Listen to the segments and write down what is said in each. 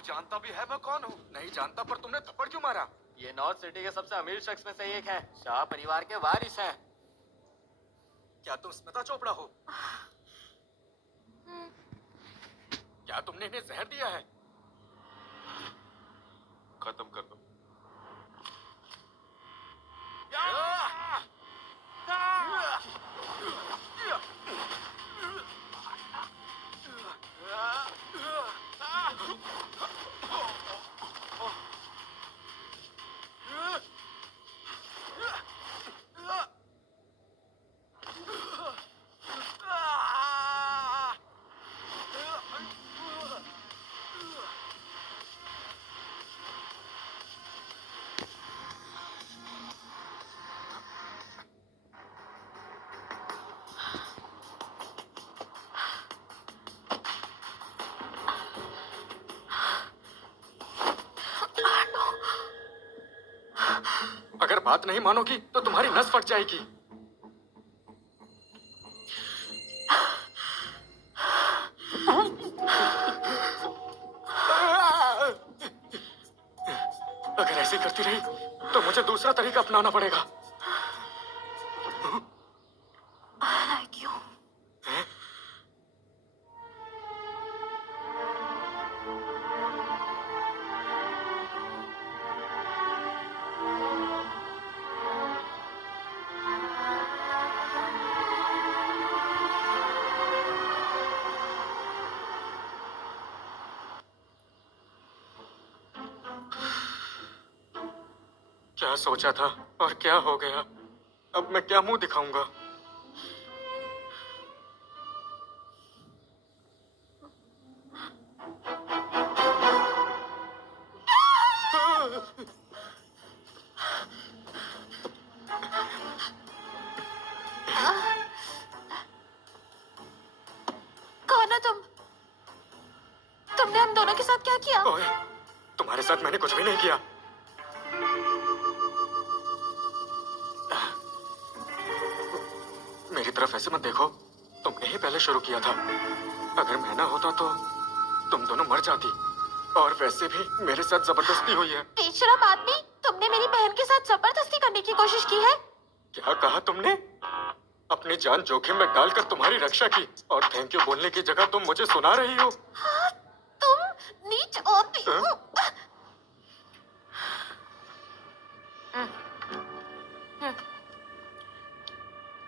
तू जानता भी है मैं कौन हूँ? नहीं जानता, पर तुमने थप्पड़ क्यों मारा? ये नॉर्थ सिटी के सबसे अमीर शख्स में से एक है, शाह परिवार के वारिस हैं। क्या तुम स्मिता चोपड़ा हो? क्या तुमने इन्हें जहर दिया है? खत्म कर दो। अगर बात नहीं मानोगी तो तुम्हारी नस फट जाएगी। अगर ऐसे करती रही तो मुझे दूसरा तरीका अपनाना पड़ेगा। क्यों? क्या सोचा था और क्या हो गया? अब मैं क्या मुंह दिखाऊंगा? कौन हो तुम? तुमने हम दोनों के साथ क्या किया? ओए, तुम्हारे साथ मैंने कुछ भी नहीं किया। मेरी तरफ ऐसे मत देखो, तुमने ही पहले शुरू किया था। अगर मैं ना होता तो तुम दोनों मर जाती। और वैसे भी मेरे साथ जबरदस्ती हुई है। बेशरम आदमी, तुमने मेरी बहन के साथ जबरदस्ती करने की कोशिश की है। क्या कहा तुमने? अपनी जान जोखिम में डालकर तुम्हारी रक्षा की, और थैंक यू बोलने की जगह तुम मुझे सुना रही हो। हाँ, तुम नीच आदमी हो।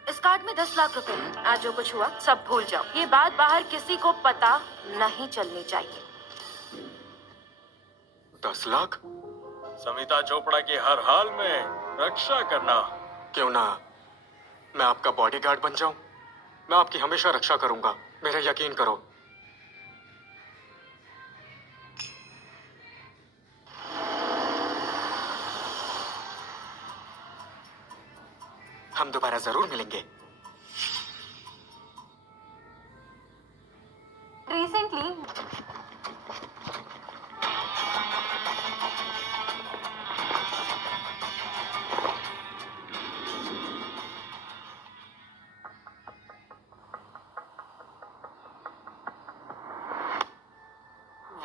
इस कार्ड में 10 लाख रुपए हैं। आज जो कुछ हुआ सब भूल जाओ। ये बात बाहर किसी को पता नहीं चलनी चाहिए। 10 लाख? समिता चोपड़ा की हर हाल में रक्षा करना। क्यों ना मैं आपका बॉडीगार्ड बन जाऊं? मैं आपकी हमेशा रक्षा करूंगा, मेरा यकीन करो। हम दोबारा जरूर मिलेंगे। रिसेंटली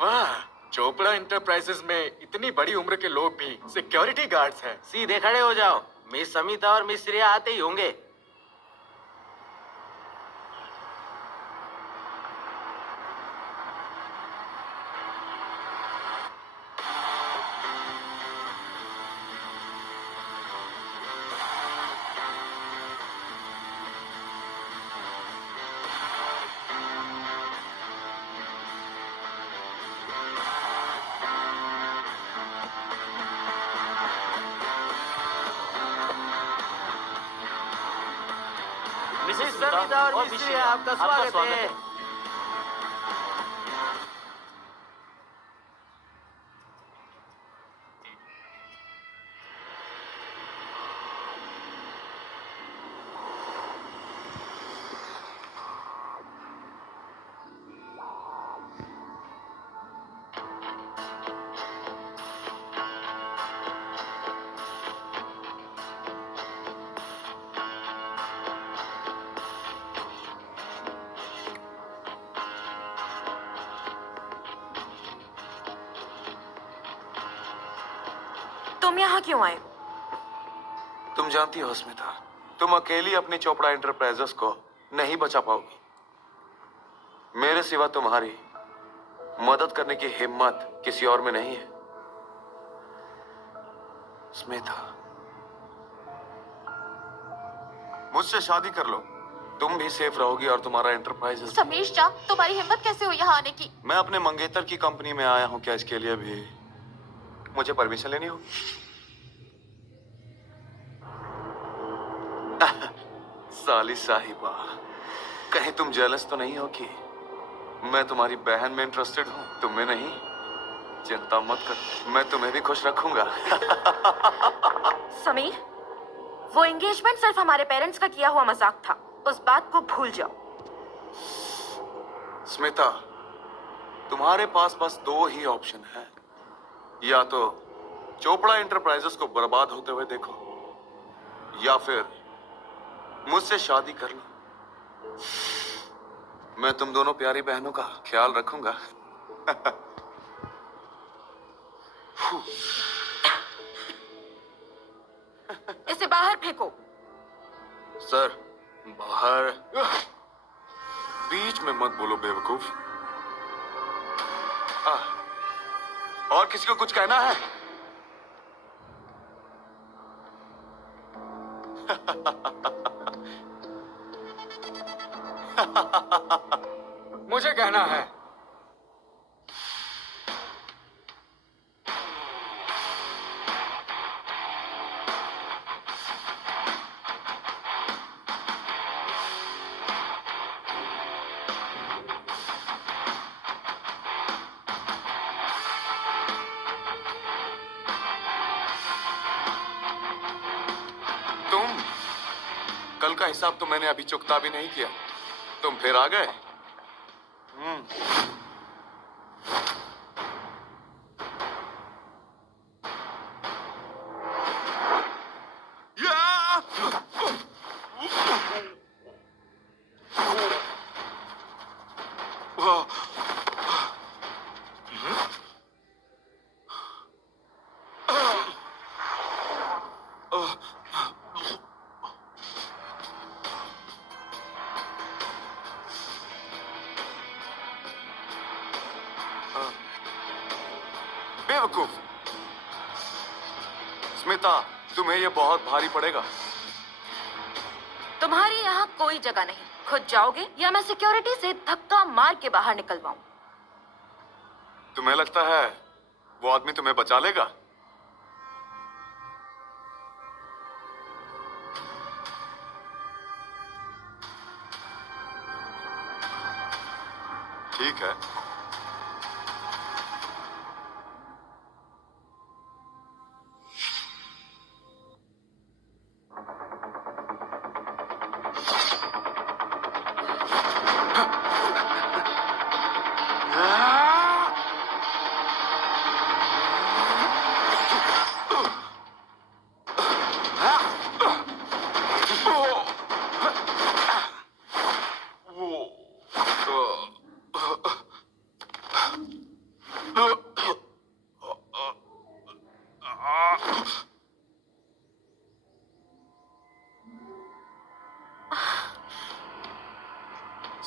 वाह, चोपड़ा इंटरप्राइजेज में इतनी बड़ी उम्र के लोग भी सिक्योरिटी गार्ड्स हैं। सीधे खड़े हो जाओ, मिस समिता और मिस श्रेया आते ही होंगे। मिस समिता और मिस श्रेया, आपका स्वागत है। तुम यहाँ क्यों आए? तुम जानती हो स्मिता, तुम अकेली अपनी चोपड़ा एंटरप्राइजेस को नहीं बचा पाओगी। मेरे सिवा तुम्हारी मदद करने की हिम्मत किसी और में नहीं है। स्मिता, मुझसे शादी कर लो, तुम भी सेफ रहोगी और तुम्हारा एंटरप्राइजेस। समीर शाह, तुम्हारी हिम्मत कैसे हुई यहाँ आने की? मैं अपने मंगेतर की कंपनी में आया हूं, क्या इसके लिए भी मुझे परमिशन लेनी होगी? साली साहिबा, कहीं तुम जेलस तो नहीं हो कि मैं तुम्हारी बहन में इंटरेस्टेड हूं, तुम्हें नहीं? चिंता मत कर, मैं तुम्हें भी खुश रखूंगा। समीर, वो एंगेजमेंट सिर्फ हमारे पेरेंट्स का किया हुआ मजाक था, उस बात को भूल जाओ। स्मिता, तुम्हारे पास बस दो ही ऑप्शन है, या तो चोपड़ा एंटरप्राइजेस को बर्बाद होते हुए देखो, या फिर मुझसे शादी कर लो। मैं तुम दोनों प्यारी बहनों का ख्याल रखूंगा। इसे बाहर फेंको। सर, बाहर। बीच में मत बोलो बेवकूफ। और किसी को कुछ कहना है? मुझे कहना है। तुम, कल का हिसाब तो मैंने अभी चुकता भी नहीं किया, तुम फिर आ गए। बेवकूफ। स्मिता, तुम्हें यह बहुत भारी पड़ेगा। तुम्हारी यहाँ कोई जगह नहीं, खुद जाओगे या मैं सिक्योरिटी से धक्का मार के बाहर निकलवाऊं? तुम्हें लगता है वो आदमी तुम्हें बचा लेगा? ठीक है,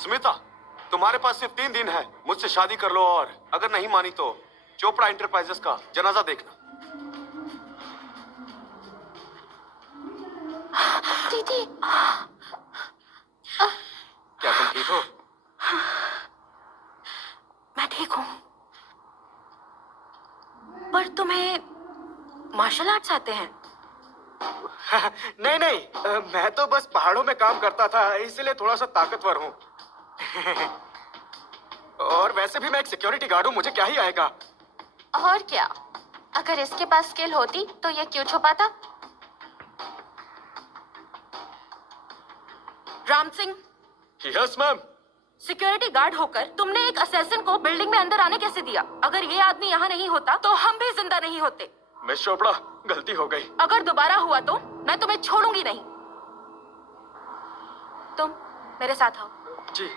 स्मिता, तुम्हारे पास सिर्फ 3 दिन है, मुझसे शादी कर लो, और अगर नहीं मानी तो चोपड़ा एंटरप्राइजेस का जनाजा देखना। दीदी, क्या तुम ठीक हो? मैं ठीक हूँ, पर तुम्हें मार्शल आर्ट्स आते हैं? नहीं नहीं, मैं तो बस पहाड़ों में काम करता था, इसलिए थोड़ा सा ताकतवर हूँ। और वैसे भी मैं एक सिक्योरिटी गार्ड हूँ, मुझे क्या ही आएगा। और क्या, अगर इसके पास स्किल होती तो ये क्यों छुपाता? Ram Singh, yes ma'am. Security guard होकर तुमने एक असैसिन को बिल्डिंग में अंदर आने कैसे दिया? अगर ये आदमी यहाँ नहीं होता तो हम भी जिंदा नहीं होते। मिस चोपड़ा, गलती हो गई। अगर दोबारा हुआ तो मैं तुम्हें छोड़ूंगी नहीं। तुम मेरे साथ आओ। जी।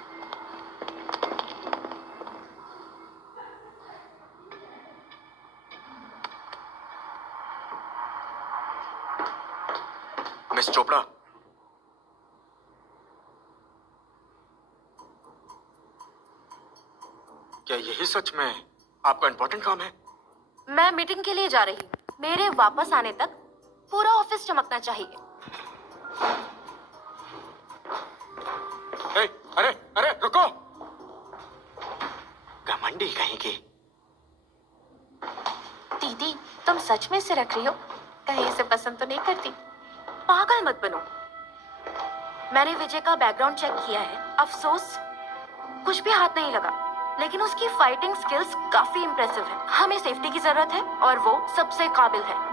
मिस चोपड़ा, क्या यही सच में आपका इंपॉर्टेंट काम है? मैं मीटिंग के लिए जा रही हूँ। मेरे वापस आने तक पूरा ऑफिस चमकना चाहिए। ए, अरे अरे रुको, घमंडी कहीं की। दीदी, तुम सच में इसे रख रही हो? कहीं इसे पसंद तो नहीं करती? पागल मत बनो। मैंने विजय का बैकग्राउंड चेक किया है। अफसोस कुछ भी हाथ नहीं लगा, लेकिन उसकी फाइटिंग स्किल्स काफी इंप्रेसिव है। हमें सेफ्टी की जरूरत है और वो सबसे काबिल है।